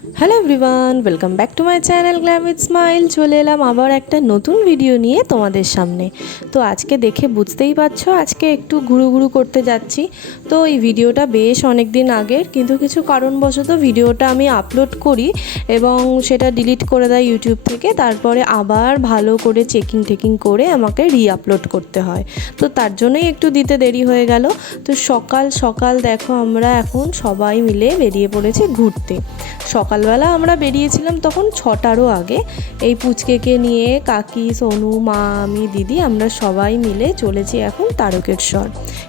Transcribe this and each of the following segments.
Hello everyone welcome back to my channel glam with smile চলে এলাম আবার একটা নতুন ভিডিও নিয়ে তোমাদের সামনে। তো আজকে দেখে বুঝতেই পারছ, আজকে একটু ঘুরু ঘুরু করতে যাচ্ছি। তো এই ভিডিওটা বেশ অনেক দিন আগের, কিন্তু কিছু কারণবশত ভিডিওটা আমি আপলোড করি এবং সেটা ডিলিট করে দেয় ইউটিউব থেকে, তারপরে আবার ভালো করে চেকিং টেকিং করে আমাকে রি আপলোড করতে হয়। তো তার জন্যই একটু দিতে দেরি হয়ে গেল। তো সকাল সকাল দেখো আমরা এখন সবাই মিলে বেরিয়ে পড়েছি ঘুরতে। সকালবেলা আমরা বেরিয়েছিলাম তখন ছটারও আগে। এই পুচকেকে নিয়ে কাকি, সোনু, মা, আমি, দিদি আমরা সবাই মিলে চলেছি এখন তারকেশ্বর।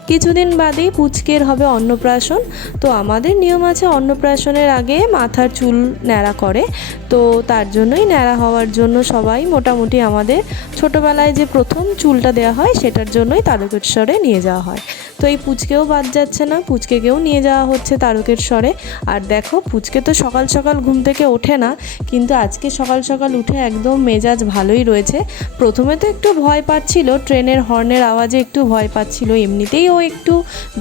কিছুদিন বাদেই পুচকের হবে অন্নপ্রাশন। তো আমাদের নিয়ম আছে অন্নপ্রাশনের আগে মাথার চুল ন্যাড়া করে। তো তার জন্যই ন্যাড়া হওয়ার জন্য সবাই মোটামুটি আমাদের ছোটোবেলায় যে প্রথম চুলটা দেওয়া হয় সেটার জন্যই তারকেশ্বরে নিয়ে যাওয়া হয়। তো এই পুচকেও বাদ যাচ্ছে না, পুচকেকেও নিয়ে যাওয়া হচ্ছে তারকেশ্বরে আর দেখো, পুচকে তো সকাল সকাল ঘুম থেকে ওঠে না, কিন্তু আজকে সকাল সকাল উঠে একদম মেজাজ ভালোই রয়েছে। প্রথমে তো একটু ভয় পাচ্ছিল, ট্রেনের হর্নের আওয়াজে একটু ভয় পাচ্ছিল, এমনিতেই ও একটু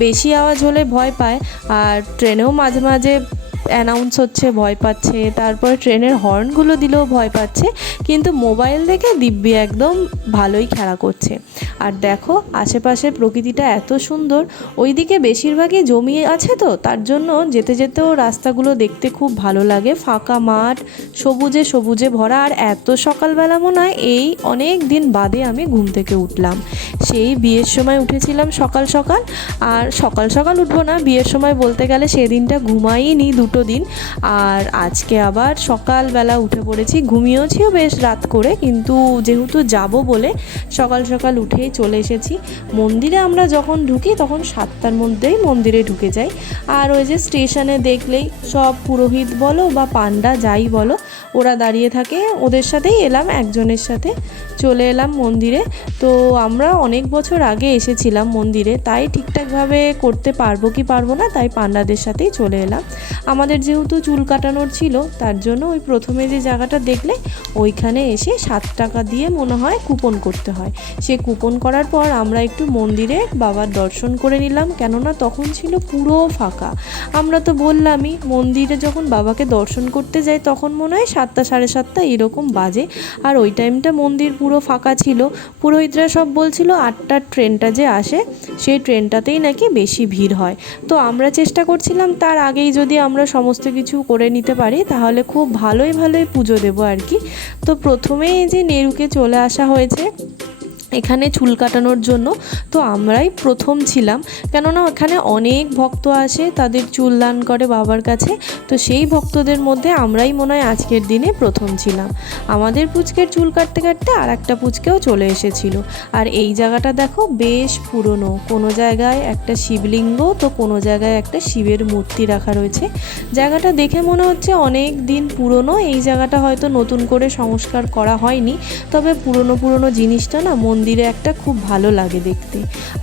বেশি আওয়াজ হলে ভয় পায়। আর ট্রেনেও মাঝে মাঝে অ্যানাউন্স হচ্ছে, ভয় পাচ্ছে। তারপরে ট্রেনের হর্নগুলো দিলেও ভয় পাচ্ছে। কিন্তু মোবাইল দেখে দিব্যি একদম ভালোই খেলা করছে। আর দেখো আশেপাশে প্রকৃতিটা এত সুন্দর। ওইদিকে বেশিরভাগই জমি আছে তো, তার জন্য যেতে যেতেও রাস্তাগুলো দেখতে খুব ভালো লাগে। ফাঁকা মাঠ, সবুজে সবুজে ভরা। আর এত সকালবেলা মনে হয় এই অনেক দিন বাদে আমি ঘুম থেকে উঠলাম। সেই বিয়ের সময় উঠেছিলাম সকাল সকাল। আর সকাল সকাল উঠবো না, বিয়ের সময় বলতে গেলে সেদিনটা ঘুমাইনি। দুটো দিন। আর আজকে আবার সকালবেলা উঠে পড়েছি। ঘুমিয়েওছিও বেশ রাত করে, কিন্তু যেহেতু যাব বলে সকাল সকাল উঠেই চলে এসেছি। মন্দিরে আমরা যখন ঢুকি তখন সাতটার মধ্যেই মন্দিরে ঢুকে যাই। আর ওই যে স্টেশনে দেখলেই সব পুরোহিত বলো বা পান্ডা যাই বলো, ওরা দাঁড়িয়ে থাকে। ওদের সাথেই এলাম, একজনের সাথে। চলে এলাম মন্দিরে। তো আমরা অনেক বছর আগে এসেছিলাম মন্দিরে, তাই ঠিকঠাকভাবে করতে পারব কি পারব না, তাই পান্ডাদের সাথেই চলে এলাম। আমাদের যেহেতু চুল কাটানোর ছিল, তার জন্য ওই প্রথমে যে জায়গাটা দেখলে, ওইখানে এসে সাত টাকা দিয়ে মনে হয় কুপন করতে হয়। সে কুপন করার পর আমরা একটু মন্দিরে বাবার দর্শন করে নিলাম, কেননা তখন ছিল পুরো ফাঁকা। আমরা তো বললামই, মন্দিরে যখন বাবাকে দর্শন করতে যাই, তখন মনে হয় সাতটা সাড়ে সাতটা এরকম বাজে, আর ওই টাইমটা মন্দির পুরো ফাঁকা ছিল। পুরোহিতরা সব বলছিল আটটার ট্রেনটা যে আসে, সেই ট্রেনটাতেই নাকি বেশি ভিড় হয়। তো আমরা চেষ্টা করছিলাম, তার আগেই যদি আমরা সমস্ত কিছু করে নিতে পারি, তাহলে খুব ভালোই ভালোই পুজো দেবো আর কি। তো প্রথমেই যে নেরুকে চলে আসা হয়েছে এখানে চুল কাটানোর জন্য। তো আমরাই প্রথম ছিলাম। কেননা এখানে অনেক ভক্ত আসে, তাদের চুল দান করে বাবার কাছে। তো সেই ভক্তদের মধ্যে আমরাই মনে হয় আজকের দিনে প্রথম ছিলাম। আমাদের পুচকের চুল কাটতে কাটতে আর একটা পুচকেও চলে এসেছিল। আর এই জায়গাটা দেখো বেশ পুরনো। কোনো জায়গায় একটা শিবলিঙ্গ, তো কোনো জায়গায় একটা শিবের মূর্তি রাখা রয়েছে। জায়গাটা দেখে মনে হচ্ছে অনেক দিন পুরনো। এই জায়গাটা হয়তো নতুন করে সংস্কার করা হয়নি। তবে পুরনো পুরনো জিনিসটা না মন্দিরে একটা খুব ভালো লাগে দেখতে।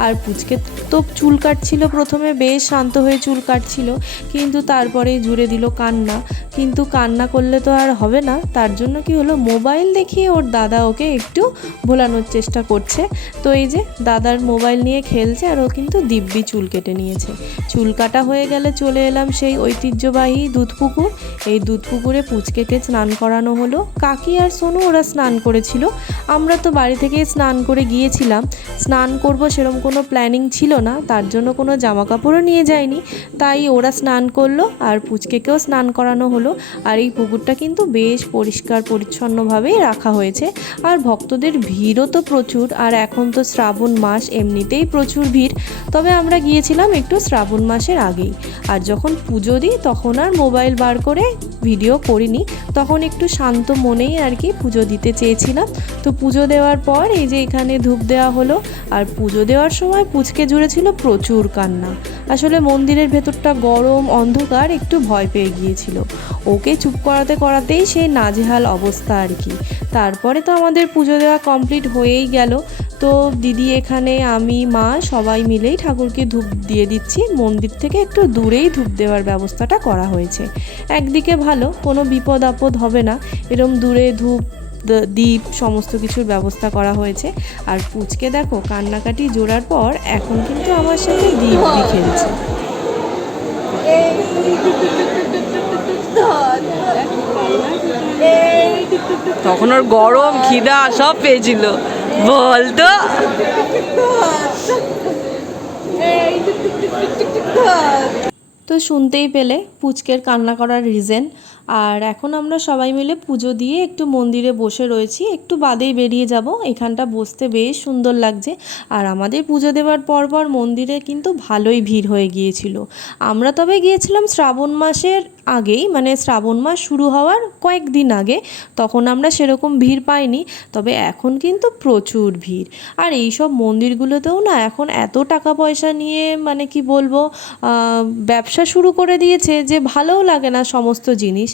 আর পুচকে তো চুল কাটছিল প্রথমে, বেশ শান্ত হয়ে চুল কাটছিল, কিন্তু তারপরে জুড়ে দিল কান্না। কিন্তু কান্না করলে তো আর হবে না, তার জন্য কি হলো, মোবাইল দেখিয়ে ওর দাদা ওকে একটু ভোলানোর চেষ্টা করছে। তো এই যে দাদার মোবাইল নিয়ে খেলছে আর ও কিন্তু দিব্যি চুল কেটে নিয়েছে। চুল কাটা হয়ে গেলে চলে এলাম সেই ঐতিহ্যবাহী দুধ পুকুর এই দুধ পুকুরে পুচকেকে স্নান করানো হলো। কাকি আর সোনু ওরা স্নান করেছিল। আমরা তো বাড়ি থেকে স্নান করে গিয়েছিলাম, স্নান করব সেরকম কোনো প্ল্যানিং ছিল না, তার জন্য কোনো জামা কাপড়ও নিয়ে যায়নি তাই ওরা স্নান করল আর পুচকেকেও স্নান করানো হলো। আর এই পুকুরটা কিন্তু বেশ পরিষ্কার পরিচ্ছন্নভাবেই রাখা হয়েছে। আর ভক্তদের ভিড়ও তো প্রচুর, আর এখন তো শ্রাবণ মাস, এমনিতেই প্রচুর ভিড়। তবে আমরা গিয়েছিলাম একটু শ্রাবণ মাসের আগেই। আর যখন পুজো দিই, তখন আর মোবাইল বার করে ভিডিও করিনি। তখন একটু শান্ত মনেই আর কি পুজো দিতে চেয়েছিলাম। তো পুজো দেওয়ার পর এই যে এখানে ধূপ দেওয়া হলো, আর পুজো দেওয়ার সময় পুচকে জুড়ে ছিল প্রচুর কান্না। আসলে মন্দিরের ভেতরটা গরম, অন্ধকার, একটু ভয় পেয়ে গিয়েছিল। ওকে চুপ করাতে করাতেই সেই নাজেহাল অবস্থা আর কি। তারপরে তো আমাদের পুজো দেওয়া কমপ্লিট হয়েই গেল। তো দিদি এখানে, আমি, মা, সবাই মিলেই ঠাকুরকে ধূপ দিয়ে দিচ্ছি। মন্দির থেকে একটু দূরেই ধূপ দেওয়ার ব্যবস্থাটা করা হয়েছে। একদিকে ভালো, কোনো বিপদ আপদ হবে না। এরম দূরে ধূপ দ্বীপ সমস্ত কিছুর ব্যবস্থা করা হয়েছে। আর পুচকে দেখো কান্নাকাটি জোড়ার পর এখন কিন্তু আমার সাথে দ্বীপ খেলছে। তখন ওর গরম খিদা সব পেয়েছিল। বল তো। তো শুনতেই পেলে পুচকের কান্না করার রিজন আর এখন আমরা সবাই মিলে পুজো দিয়ে একটু মন্দিরে বসে রয়েছি। একটু বাদেই বেরিয়ে যাব। এখানটা বসতে বেশ সুন্দর লাগছে। আর আমাদের পুজো দেওয়ার পর পর মন্দিরে কিন্তু ভালোই ভিড় হয়ে গিয়েছিল। আমরা তবে গিয়েছিলাম শ্রাবণ মাসের আগেই মানে শ্রাবণ মাস শুরু হওয়ার কয়েকদিন আগে। তখন আমরা সেরকম ভিড় পাইনি, তবে এখন কিন্তু প্রচুর ভিড়। আর এই সব মন্দিরগুলোতেও না এখন এত টাকা পয়সা নিয়ে মানে কি বলব ব্যবসা শুরু করে দিয়েছে যে ভালোও লাগে না সমস্ত জিনিস।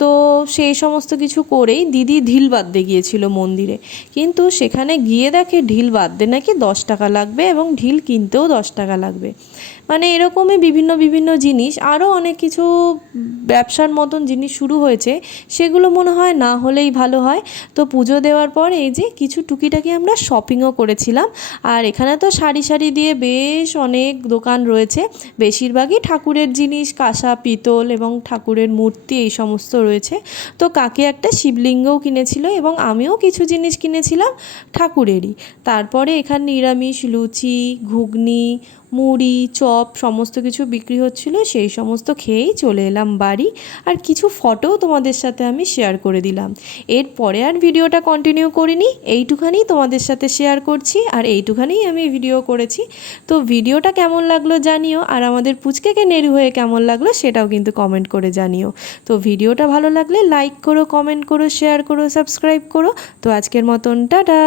তো সেই সমস্ত কিছু করেই দিদি ঢিল বাঁধতে গিয়েছিল মন্দিরে। কিন্তু সেখানে গিয়ে দেখে ঢিল বাঁধতে নাকি দশ টাকা লাগবে এবং ঢিল কিনতেও দশ টাকা লাগবে। মানে এরকমই বিভিন্ন বিভিন্ন জিনিস, আরও অনেক কিছু ব্যবসার মতন জিনিস শুরু হয়েছে, সেগুলো মনে হয় না হলেই ভালো হয়। তো পুজো দেওয়ার পর এই যে কিছু টুকিটাকি আমরা শপিংও করেছিলাম, আর এখানে তো সারি সারি দিয়ে বেশ অনেক দোকান রয়েছে। বেশিরভাগই ঠাকুরের জিনিস, কাঁসা, পিতল এবং ঠাকুরের মূর্তি, এই সমস্ত রয়েছে। তো কাকে একটা শিবলিঙ্গও কিনেছিল এবং আমিও কিছু জিনিস কিনেছিলাম ঠাকুরেরই। তারপরে এখানে নিরামিষ লুচি, ঘুগনি মুড়ি, চপ সমস্ত কিছু বিক্রি হচ্ছিল, সেই সমস্ত খেয়েই চলে এলাম বাড়ি। আর কিছু ফটোও তোমাদের সাথে আমি শেয়ার করে দিলাম। এরপরে আর ভিডিওটা কন্টিনিউ করিনি, এইটুখানি তোমাদের সাথে শেয়ার করছি আর এইটুখানি আমি ভিডিও করেছি। তো ভিডিওটা কেমন লাগল জানিও, আর আমাদের পুচকেকে নেরু হয়ে কেমন লাগল সেটাও কিন্তু কমেন্ট করে জানিও। তো ভিডিওটা ভালো লাগলে লাইক করো কমেন্ট করো শেয়ার করো সাবস্ক্রাইব করো। তো আজকের মতন, টাটা!